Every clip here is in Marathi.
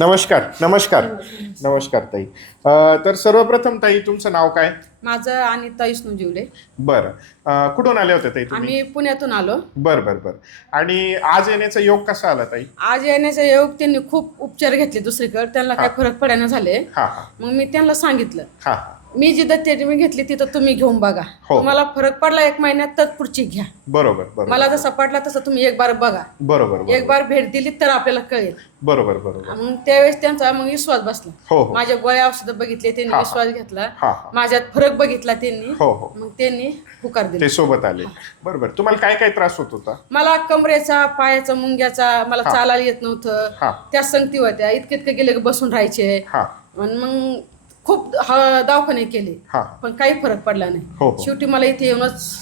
नमस्कार नमस्कार. नमस्कार. ताई. अ, तर सर्वप्रथम ताई तुमचं नाव काय? माझं अनिता विष्णू जिवले. बरं. कुठून आले होते ताई तुम्ही? आम्ही पुण्यातून आलो. बर बर बर. आणि आज येण्याचा योग कसा आला ताई? आज येण्याचा योग त्यांनी खूप उपचार घेतले दुसरीकडे. त्यांना काय फरक पडायला झाले. हा हा. मग मी त्यांना सांगितलं हा हा. मी जिथं ट्रीटमेंट घेतली तिथं तुम्ही घेऊन बघा. हो. तुम्हाला फरक पडला एक महिन्यात तर पुढची घ्या. बरोबर बरोबर. मला जसा पडला तसं तुम्ही एक बार बघा. बरोबर एक बरोबर बार भेट दिली तर आपल्याला कळेल. बरोबर बरोबर. मग त्यावेळेस त्यांचा मग विश्वास बसला. हो हो. माझ्या गोळ्या औषधं बघितले त्यांनी हा. विश्वास घेतला. हा हा. माझ्यात फरक बघितला त्यांनी. हो हो. मग त्यांनी पुकार दिला. ते सोबत आले. बरोबर. तुम्हाला काय काय त्रास होत होता? मला कमरेचा पायाचा मुंग्याचा मला हा. चालायला येत नव्हतं. त्या संगती होत्या. इतके इतके गेले की बसून राहायचे. हा. आणि मग खूप ह- दवाखाने केले. हा. पण काही फरक पडला हो, नाही. हो. शेवटी मला इथे येऊनच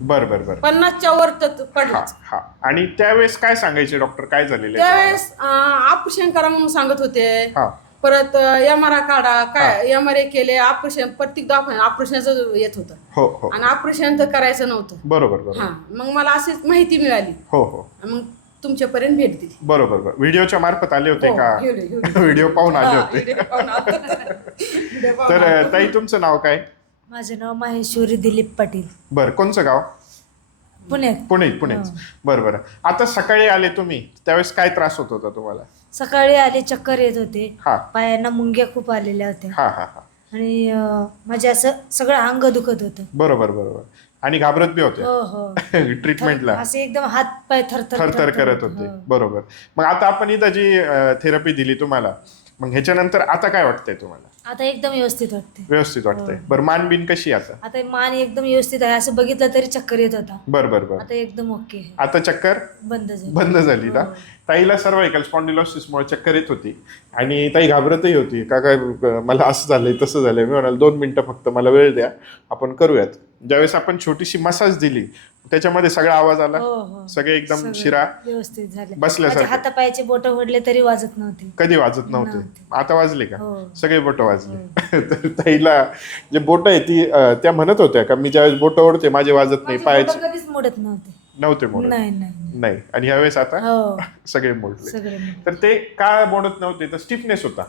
बर बर बर. पन्नासच्या वर तर हा पडलाच. हा आणि त्यावेळेस काय सांगायचे डॉक्टर? काय झालेले त्यावेळेस ऑपरेशन करा म्हणून सांगत होते. हा. परत एम आर काढा काय एम आर केले ऑपरेशन प्रत्येक दवाखान्यात ऑपरेशनचं येत होतं. हो हो. आणि ऑपरेशन तर करायचं नव्हतं. बरोबर बरोबर. हा मग मला अशीच माहिती मिळाली. हो हो. मग तुमच्यापर्यंत भेट दिली. बरोबर बरोबर. व्हिडिओच्या मार्फत आले होते हो, का? व्हिडिओ, पाहून आले हा, होते. व्हिडिओ पाहून आलो. व्हिडिओ पाहून तर आलो. ताई तुमचं नाव काय? माझं नाव माहेश्वरी दिलीप पाटील. बर कोणचं गाव? पुण्यात. पुणे पुणेच बरं बरं. आता सकाळी आले तुम्ही त्यावेळेस काय त्रास होत होता तुम्हाला? सकाळी आले चक्कर येत होते. हा. पायांना मुंग्या खूप आलेल्या होत्या. हा हा हा. आणि अं, माझे असं सगळं अंग दुखत होतं. बरोबर बरोबर. आणि घाबरत बी होते. हो हो. ट्रीटमेंटला असे एकदम हात पाय थरथर थरथर करत होते. हो. बरोबर. मग आता आपण इथं जी थेरपी दिली तुम्हाला मग ह्याच्यानंतर आता काय वाटतंय तुम्हाला? आता एकदम व्यवस्थित वाटते व्यवस्थित वाटतंय. हो. बरं मान बिन कशी आहे आता? आता मान एकदम व्यवस्थित आहे. असं बघितलं तरी चक्कर येत होता. बर बर बर. आता एकदम ओके आहे. आता चक्कर बंद झाली. बंद झाली ना? हो. ताईला सर्वायकल स्पॉन्डिलोसिसमुळे चक्कर येत होती. आणि ताई घाबरतही होती. का काय मला असं झालंय तसं झालंय. मी म्हणाल दोन मिनिटं फक्त मला वेळ द्या. आपण करूयात. ज्यावेळेस आपण छोटीशी मसाज दिली त्याच्यामध्ये सगळा आवाज आला. हो हो. सगळे एकदम सगळं शिरा व्यवस्थित झाले. बसल्यासारखे. माझ्या हातापायाचे बोट वडले तरी वाजत नव्हते. कधी वाजत नव्हते? नव्हते. आता वाजले का? हो. सगळे बोट वाजले. तर ताईला जे बोट आहे ती अं, त्या म्हणत होत्या का मी ज्यावेळेस बोट ओढते माझे वाजत नाही माझे पायाचे. बोटं कधीच मोडत नव्हते. नव्हते मोडत. नाही नाही नाही. आणि ह्यावेळेस आता हो. सगळे मोडले. सगळे मोडले. तर ते का मोडत नव्हते? तर स्टिफनेस होता.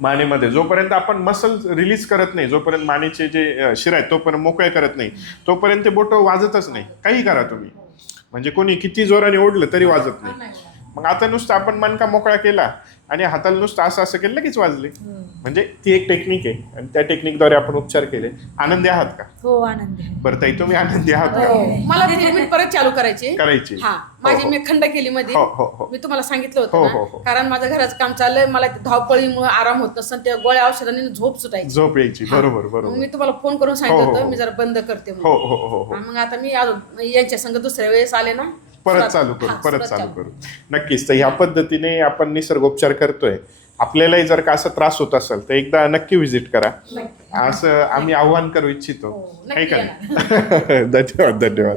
मानेमध्ये. जोपर्यंत आपण मसल रिलीज करत नाही जोपर्यंत मानेचे जे शिरा आहेत तोपर्यंत मोकळे करत नाही तोपर्यंत ते बोट वाजतच नाही. काही करा तुम्ही. म्हणजे कोणी किती जोराने ओढलं तरी वाजत नाही. मग आता नुसतं आपण मनका मोकळा केला आणि हाताला नुसतं असं असं केलं लगेच वाजले. हो. म्हणजे ती एक टेक्निक आहे. आणि त्या टेक्निकद्वारे आपण उपचार केले. आनंदी आहात का? हो आनंदी आहे. बरं ताई तुम्ही आनंदी आहात का? हो. मला परत चालू करायची. करायची. हा. हो, माझी हो. मी खंड केली मध्ये हो हो हो. मी तुम्हाला सांगितलं हो, होतं हो, हो. ना कारण माझं घराचं काम चाललंय. मला ते धावपळीमुळे आराम होत नसतं त्या गोळ्या औषधाने झोप सुटायची. झोप यायची. बरोबर मग बरोबर मी तुम्हाला फोन करून हो, सांगितलं हो, होतं. हो. मी जरा बंद करते हो म्हणून. हो हो हो. हा, मग आता मी यांच्या संग दुसऱ्या वेळेस आले ना. परत चालू करू हा, परत चालू करू. नक्कीच तर ह्या पद्धतीने आपण निसर्गोपचार करतोय. आपल्यालाही जर का असा त्रास होत असेल तर एकदा नक्की व्हिजिट करा. असं आम्ही आव्हान करू इच्छितो. हो, आहे का धन्यवाद धन्यवाद.